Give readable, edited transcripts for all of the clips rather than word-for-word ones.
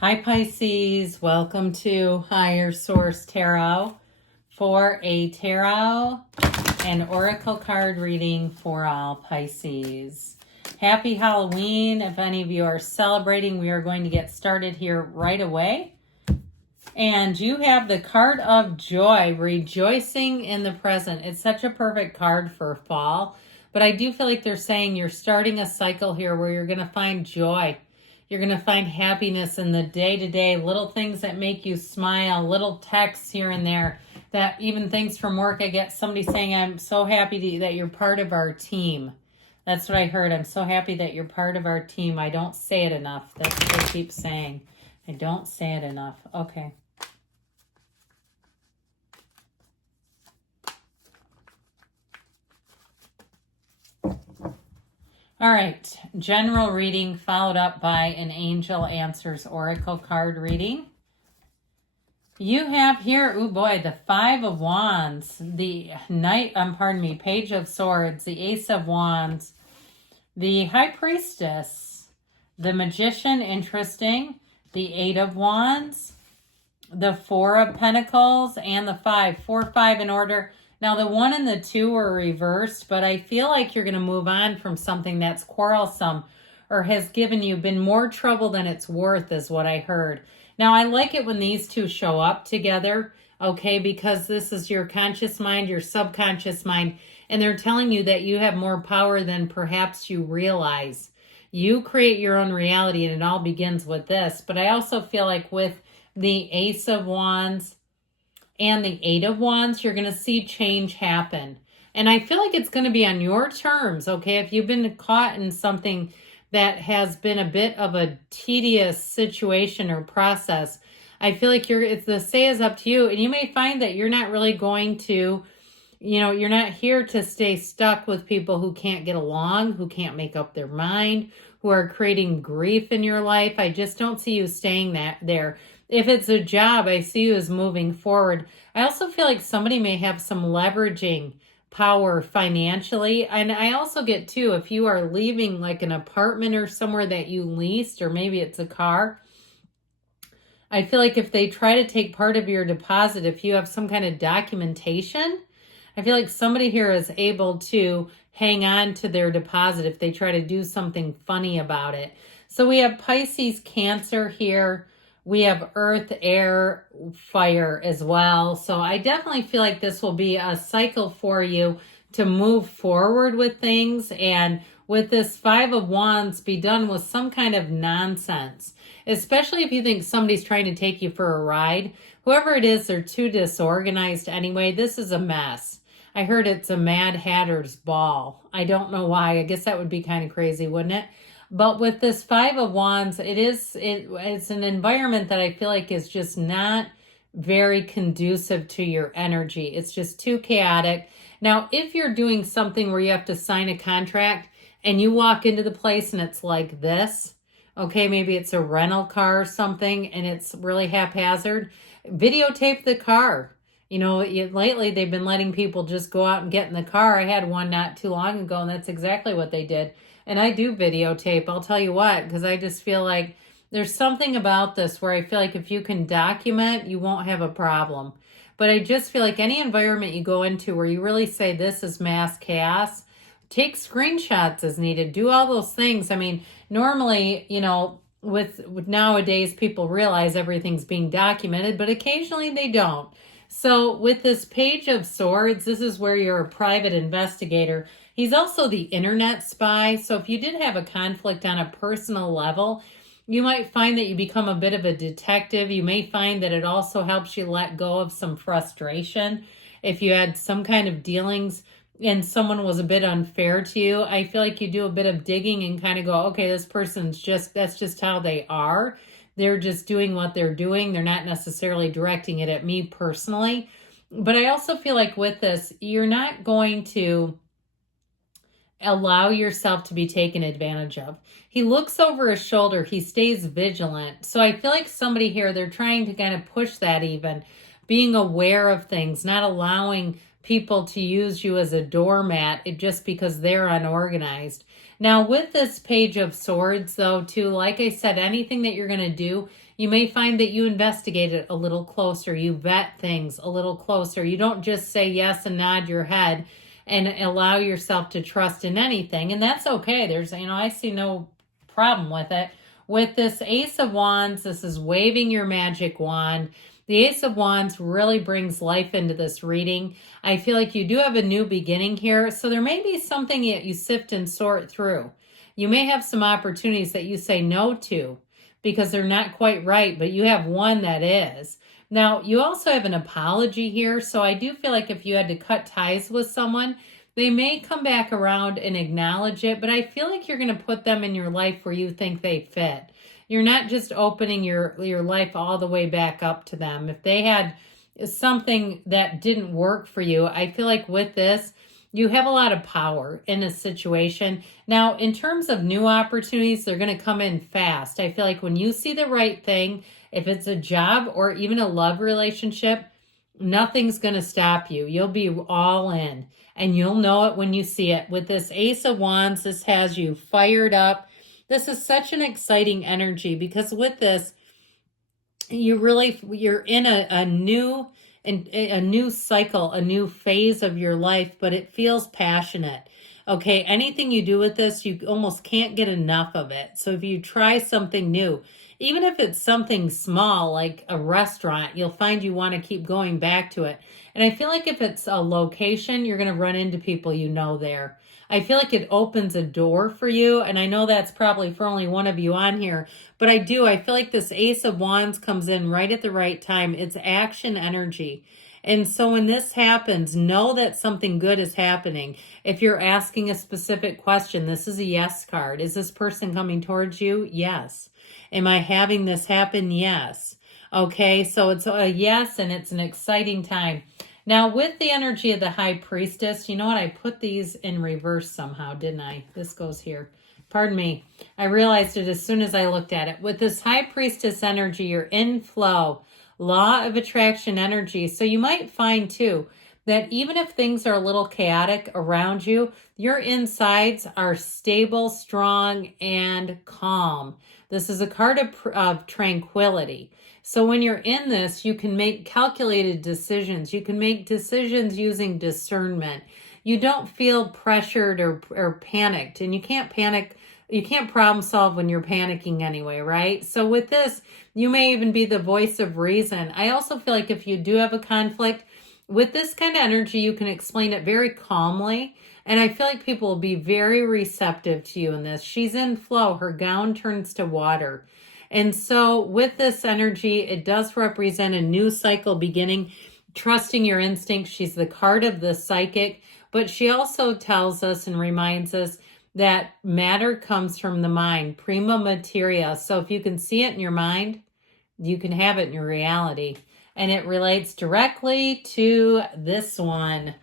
Hi Pisces, welcome to Higher Source Tarot for a tarot and oracle card reading for all Pisces. Happy Halloween. If any of you are celebrating, we are going to get started here right away. And you have the card of joy, rejoicing in the present. It's such a perfect card for fall, but I do feel like they're saying you're starting a cycle here where you're going to find joy. You're going to find happiness in the day-to-day, little things that make you smile, little texts here and there, that even things from work. I get somebody saying, I'm so happy that you're part of our team. That's what I heard. I'm so happy that you're part of our team. I don't say it enough. That's what I keep saying. I don't say it enough. Okay. All right, general reading followed up by an Angel Answers Oracle card reading. You have here, oh boy, the Five of Wands, the Page of Swords, the Ace of Wands, the High Priestess, the Magician, interesting, the Eight of Wands, the Four of Pentacles, and the Five. 4, 5 in order. Now, the 1 and the 2 are reversed, but I feel like you're going to move on from something that's quarrelsome or has been more trouble than it's worth, is what I heard. Now, I like it when these two show up together, okay, because this is your conscious mind, your subconscious mind, and they're telling you that you have more power than perhaps you realize. You create your own reality, and it all begins with this. But I also feel like with the Ace of Wands and the Eight of Wands, you're going to see change happen. And I feel like it's going to be on your terms, okay? If you've been caught in something that has been a bit of a tedious situation or process, I feel like the say is up to you. And you may find that you're not really going to, you're not here to stay stuck with people who can't get along, who can't make up their mind, who are creating grief in your life. I just don't see you staying there. If it's a job, I see you as moving forward. I also feel like somebody may have some leveraging power financially. And I also get, too, if you are leaving like an apartment or somewhere that you leased, or maybe it's a car, I feel like if they try to take part of your deposit, if you have some kind of documentation, I feel like somebody here is able to hang on to their deposit if they try to do something funny about it. So we have Pisces, Cancer here. We have earth, air, fire as well. So I definitely feel like this will be a cycle for you to move forward with things. And with this Five of Wands, be done with some kind of nonsense. Especially if you think somebody's trying to take you for a ride. Whoever it is, they're too disorganized anyway. This is a mess. I heard it's a Mad Hatter's ball. I don't know why. I guess that would be kind of crazy, wouldn't it? But with this Five of Wands, it's an environment that I feel like is just not very conducive to your energy. It's just too chaotic. Now, if you're doing something where you have to sign a contract and you walk into the place and it's like this, okay, maybe it's a rental car or something and it's really haphazard, videotape the car. Lately they've been letting people just go out and get in the car. I had one not too long ago, and that's exactly what they did. And I do videotape, I'll tell you what, because I just feel like there's something about this where I feel like if you can document, you won't have a problem. But I just feel like any environment you go into where you really say this is mass chaos, take screenshots as needed, do all those things. I mean, normally, with nowadays, people realize everything's being documented, but occasionally they don't. So with this Page of Swords, this is where you're a private investigator. He's also the internet spy. So if you did have a conflict on a personal level, you might find that you become a bit of a detective. You may find that it also helps you let go of some frustration. If you had some kind of dealings and someone was a bit unfair to you, I feel like you do a bit of digging and kind of go, okay, this person's that's just how they are. They're just doing what they're doing. They're not necessarily directing it at me personally. But I also feel like with this, you're not going to allow yourself to be taken advantage of. He looks over his shoulder. He stays vigilant. So I feel like somebody here, they're trying to kind of push that even. Being aware of things, not allowing people to use you as a doormat just because they're unorganized. Now, with this Page of Swords, though, too, like I said, anything that you're going to do, you may find that you investigate it a little closer. You vet things a little closer. You don't just say yes and nod your head and allow yourself to trust in anything. And that's okay. There's, I see no problem with it. With this Ace of Wands, this is waving your magic wand. The Ace of Wands really brings life into this reading. I feel like you do have a new beginning here, so there may be something that you sift and sort through. You may have some opportunities that you say no to because they're not quite right, but you have one that is. Now, you also have an apology here, so I do feel like if you had to cut ties with someone, they may come back around and acknowledge it, but I feel like you're going to put them in your life where you think they fit. You're not just opening your life all the way back up to them. If they had something that didn't work for you, I feel like with this, you have a lot of power in a situation. Now, in terms of new opportunities, they're going to come in fast. I feel like when you see the right thing, if it's a job or even a love relationship, nothing's going to stop you. You'll be all in, and you'll know it when you see it. With this Ace of Wands, this has you fired up. This is such an exciting energy because with this, you're in a new cycle, a new phase of your life, but it feels passionate. Okay, anything you do with this, you almost can't get enough of it. So if you try something new, even if it's something small like a restaurant, you'll find you want to keep going back to it. And I feel like if it's a location, you're going to run into people there. I feel like it opens a door for you, and I know that's probably for only one of you on here, but I feel like this Ace of Wands comes in right at the right time. It's action energy. And so when this happens, know that something good is happening. If you're asking a specific question, this is a yes card. Is this person coming towards you? Yes. Am I having this happen? Yes. Okay, so it's a yes, and it's an exciting time. Now, with the energy of the High Priestess, you know what? I put these in reverse somehow, didn't I? This goes here. Pardon me. I realized it as soon as I looked at it. With this High Priestess energy, you're in flow, law of attraction energy. So you might find, too, that even if things are a little chaotic around you, your insides are stable, strong, and calm. This is a card of tranquility. So when you're in this, you can make calculated decisions. You can make decisions using discernment. You don't feel pressured or panicked. And you can't panic. You can't problem solve when you're panicking anyway, right? So with this, you may even be the voice of reason. I also feel like if you do have a conflict, with this kind of energy, you can explain it very calmly. And I feel like people will be very receptive to you in this. She's in flow. Her gown turns to water. And so with this energy, it does represent a new cycle beginning, trusting your instincts. She's the card of the psychic, but she also tells us and reminds us that matter comes from the mind, prima materia. So if you can see it in your mind, you can have it in your reality. And it relates directly to this one.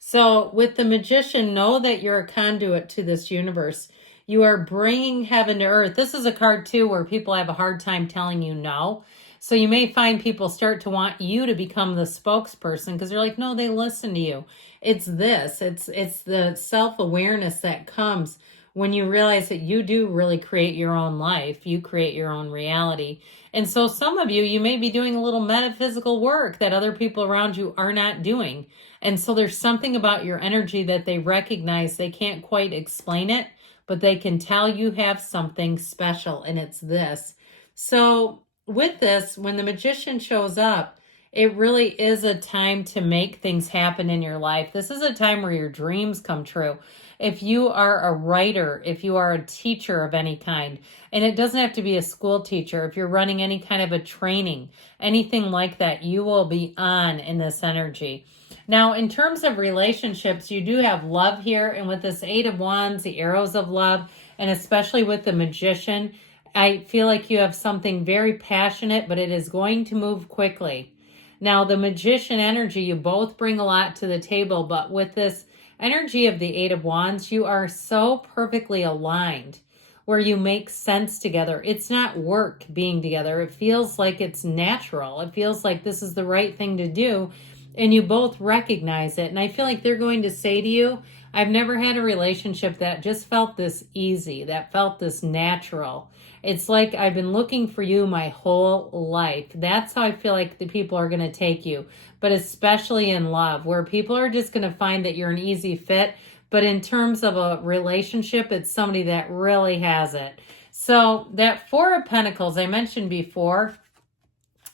So with the Magician, know that you're a conduit to this universe. You are bringing heaven to earth. This is a card, too, where people have a hard time telling you no. So you may find people start to want you to become the spokesperson because they're like, no, they listen to you. It's this. It's the self-awareness that comes when you realize that you do really create your own life. You create your own reality. And so some of you may be doing a little metaphysical work that other people around you are not doing. And so there's something about your energy that they recognize. They can't quite explain it, but they can tell you have something special, and it's this. So with this, when the Magician shows up, it really is a time to make things happen in your life. This is a time where your dreams come true. If you are a writer, if you are a teacher of any kind, and it doesn't have to be a school teacher, if you're running any kind of a training, anything like that, you will be on in this energy. Now, in terms of relationships, you do have love here, and with this Eight of Wands, the arrows of love, and especially with the Magician, I feel like you have something very passionate, but it is going to move quickly. Now, the Magician energy, you both bring a lot to the table, but with this energy of the Eight of Wands, you are so perfectly aligned where you make sense together. It's not work being together. It feels like it's natural. It feels like this is the right thing to do, and you both recognize it. And I feel like they're going to say to you, I've never had a relationship that just felt this easy, that felt this natural. It's like I've been looking for you my whole life. That's how I feel like the people are going to take you, but especially in love, where people are just going to find that you're an easy fit. But in terms of a relationship, it's somebody that really has it. So that Four of Pentacles I mentioned before,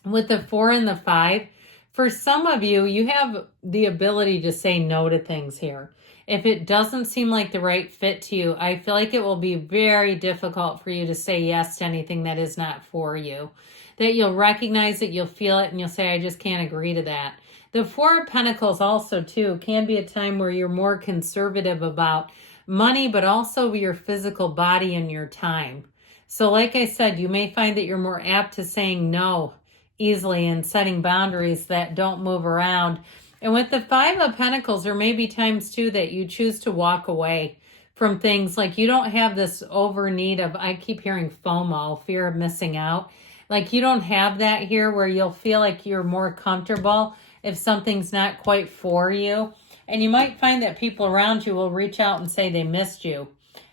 with the 4 and the 5, for some of you, you have the ability to say no to things here. If it doesn't seem like the right fit to you, I feel like it will be very difficult for you to say yes to anything that is not for you. That you'll recognize it, you'll feel it, and you'll say, I just can't agree to that. The 4 of Pentacles also, too, can be a time where you're more conservative about money, but also your physical body and your time. So like I said, you may find that you're more apt to saying no easily and setting boundaries that don't move around. And with the 5 of Pentacles, there may be times too that you choose to walk away from things. Like you don't have this over need of, I keep hearing FOMO, fear of missing out. Like you don't have that here, where you'll feel like you're more comfortable if something's not quite for you. And you might find that people around you will reach out and say they missed you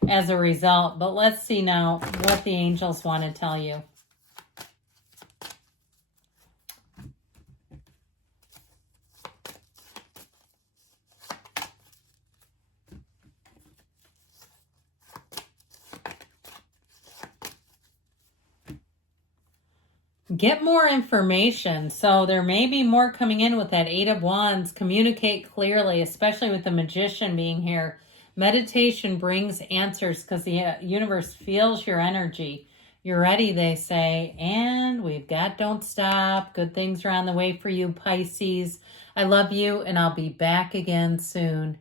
as a result. But let's see now what the angels want to tell you. Get more information. So there may be more coming in with that 8 of Wands. Communicate clearly, especially with the Magician being here. Meditation brings answers because the universe feels your energy. You're ready, they say. And we've got Don't Stop. Good things are on the way for you, Pisces. I love you, and I'll be back again soon.